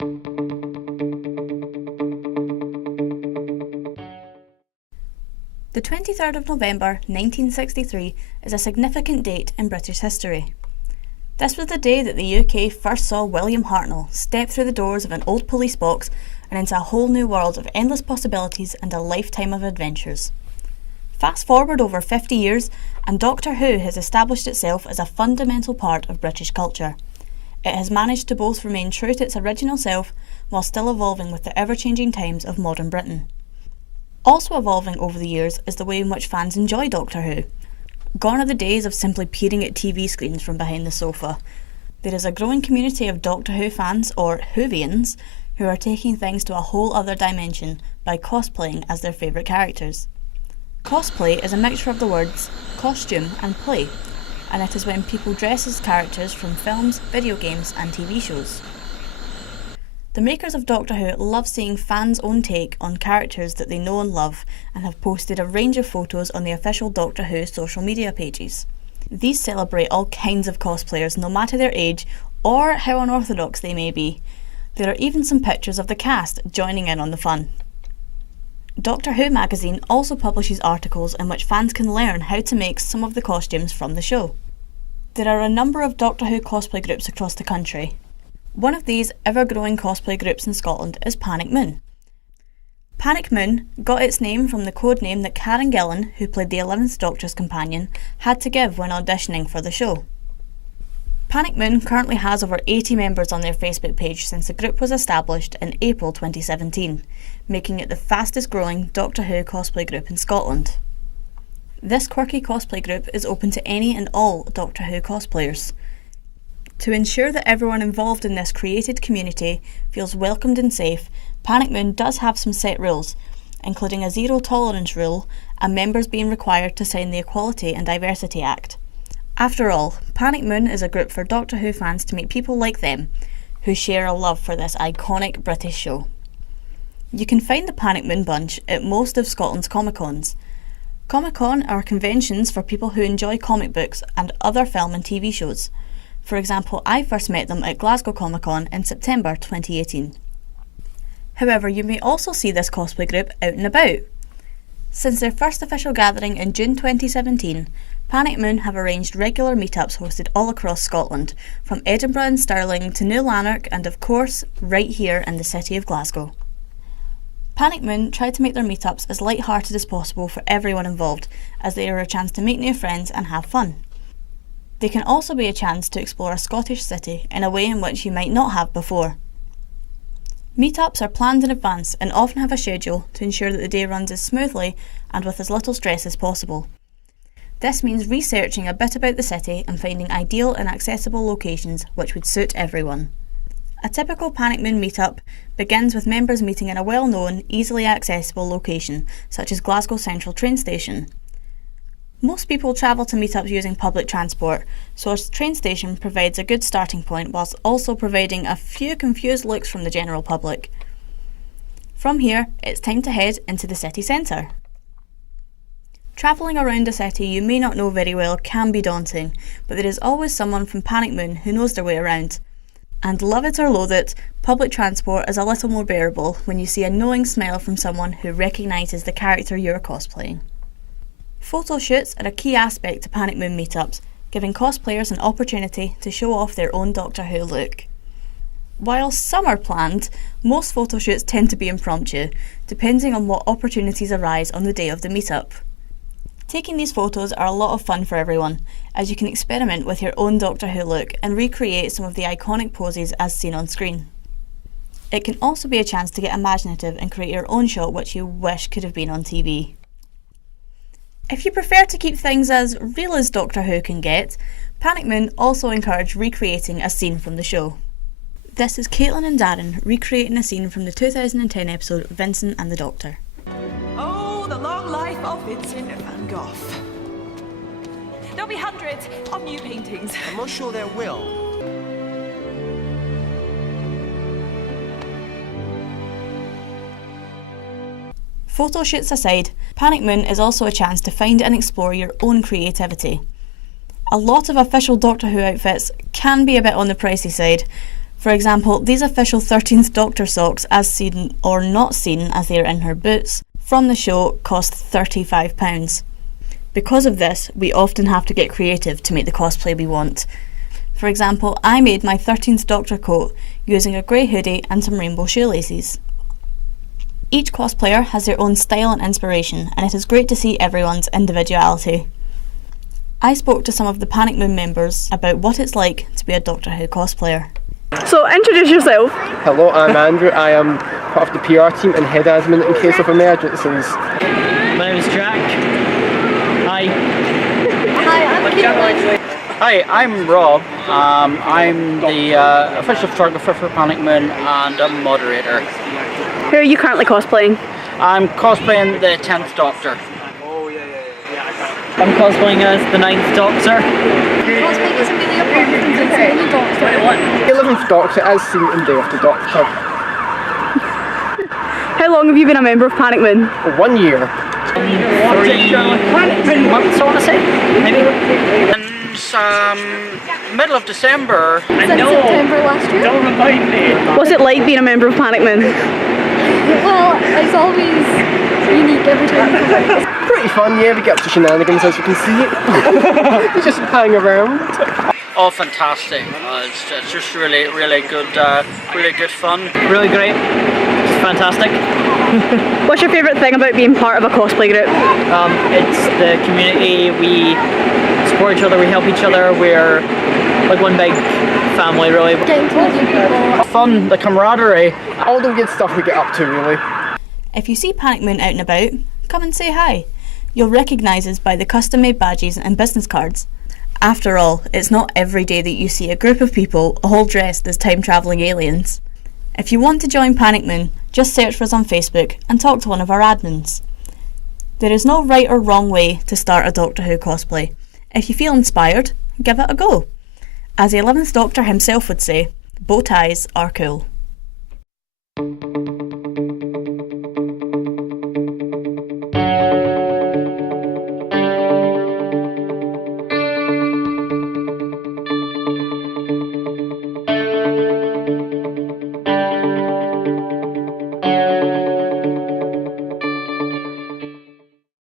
The 23rd of November 1963 is a significant date in British history. This was the day that the UK first saw William Hartnell step through the doors of an old police box and into a whole new world of endless possibilities and a lifetime of adventures. Fast forward over 50 years and Doctor Who has established itself as a fundamental part of British culture. It has managed to both remain true to its original self while still evolving with the ever-changing times of modern Britain. Also evolving over the years is the way in which fans enjoy Doctor Who. Gone are the days of simply peering at TV screens from behind the sofa. There is a growing community of Doctor Who fans, or Whovians, who are taking things to a whole other dimension by cosplaying as their favourite characters. Cosplay is a mixture of the words costume and play, and it is when people dress as characters from films, video games and TV shows. The makers of Doctor Who love seeing fans' own take on characters that they know and love and have posted a range of photos on the official Doctor Who social media pages. These celebrate all kinds of cosplayers no matter their age or how unorthodox they may be. There are even some pictures of the cast joining in on the fun. Doctor Who magazine also publishes articles in which fans can learn how to make some of the costumes from the show. There are a number of Doctor Who cosplay groups across the country. One of these ever-growing cosplay groups in Scotland is Panic Moon. Panic Moon got its name from the code name that Karen Gillan, who played the 11th Doctor's companion, had to give when auditioning for the show. Panic Moon currently has over 80 members on their Facebook page since the group was established in April 2017, making it the fastest growing Doctor Who cosplay group in Scotland. This quirky cosplay group is open to any and all Doctor Who cosplayers. To ensure that everyone involved in this created community feels welcomed and safe, Panic Moon does have some set rules, including a zero tolerance rule and members being required to sign the Equality and Diversity Act. After all, Panic Moon is a group for Doctor Who fans to meet people like them, who share a love for this iconic British show. You can find the Panic Moon bunch at most of Scotland's Comic-Cons. Comic-Con are conventions for people who enjoy comic books and other film and TV shows. For example, I first met them at Glasgow Comic Con in September 2018. However, you may also see this cosplay group out and about. Since their first official gathering in June 2017, Panic Moon have arranged regular meetups hosted all across Scotland, from Edinburgh and Stirling to New Lanark and of course, right here in the city of Glasgow. Panic Moon try to make their meetups as light-hearted as possible for everyone involved, as they are a chance to meet new friends and have fun. They can also be a chance to explore a Scottish city in a way in which you might not have before. Meetups are planned in advance and often have a schedule to ensure that the day runs as smoothly and with as little stress as possible. This means researching a bit about the city and finding ideal and accessible locations which would suit everyone. A typical Panic Moon meetup begins with members meeting in a well-known, easily accessible location such as Glasgow Central train station. Most people travel to meetups using public transport, so a train station provides a good starting point whilst also providing a few confused looks from the general public. From here, it's time to head into the city centre. Travelling around a city you may not know very well can be daunting, but there is always someone from Panic Moon who knows their way around. And love it or loathe it, public transport is a little more bearable when you see a knowing smile from someone who recognises the character you are cosplaying. Photo shoots are a key aspect to Panic Moon meetups, giving cosplayers an opportunity to show off their own Doctor Who look. While some are planned, most photo shoots tend to be impromptu, depending on what opportunities arise on the day of the meetup. Taking these photos are a lot of fun for everyone, as you can experiment with your own Doctor Who look and recreate some of the iconic poses as seen on screen. It can also be a chance to get imaginative and create your own shot which you wish could have been on TV. If you prefer to keep things as real as Doctor Who can get, Panic Moon also encourage recreating a scene from the show. This is Caitlin and Darren recreating a scene from the 2010 episode Vincent and the Doctor. Oh, the long life of Vincent van Gogh. There'll be hundreds of new paintings. I'm not sure there will. Photo shoots aside, Panic Moon is also a chance to find and explore your own creativity. A lot of official Doctor Who outfits can be a bit on the pricey side. For example, these official 13th Doctor socks, as seen or not seen as they are in her boots, from the show cost £35. Because of this, we often have to get creative to make the cosplay we want. For example, I made my 13th Doctor coat using a grey hoodie and some rainbow shoelaces. Each cosplayer has their own style and inspiration, and it is great to see everyone's individuality. I spoke to some of the Panic Moon members about what it's like to be a Doctor Who cosplayer. So introduce yourself. Hello, I'm Andrew. I am part of the PR team and head admin in case of emergencies. My name is Jack. Hi. Hi, I'm Caitlin. Hi, I'm Rob. I'm the official photographer for Panic Moon and a moderator. Who are you currently cosplaying? I'm cosplaying the 10th Doctor. I'm cosplaying as the 9th Doctor. Cosplay isn't really a problem since it's only Doctor. The 11th Doctor as seen in Day of the Doctor. How long have you been a member of Panic Moon? 1 year. 3 months, I want to say, maybe. And middle of December. Since September last year? Don't remind me. What's it like being a member of Panic Moon? Well, it's always unique every time you come out. Pretty fun, yeah, we get up to shenanigans as you can see. We just hang around. Oh, fantastic! It's just really good fun. Really great. It's fantastic. What's your favourite thing about being part of a cosplay group? It's the community. We support each other. We help each other. We're like one big family, really. Getting to know new people. Fun, the camaraderie. All the good stuff we get up to, really. If you see Panic Moon out and about, come and say hi. You'll recognise us by the custom-made badges and business cards. After all, it's not every day that you see a group of people all dressed as time-travelling aliens. If you want to join Panic Moon, just search for us on Facebook and talk to one of our admins. There is no right or wrong way to start a Doctor Who cosplay. If you feel inspired, give it a go. As the 11th Doctor himself would say, bow ties are cool.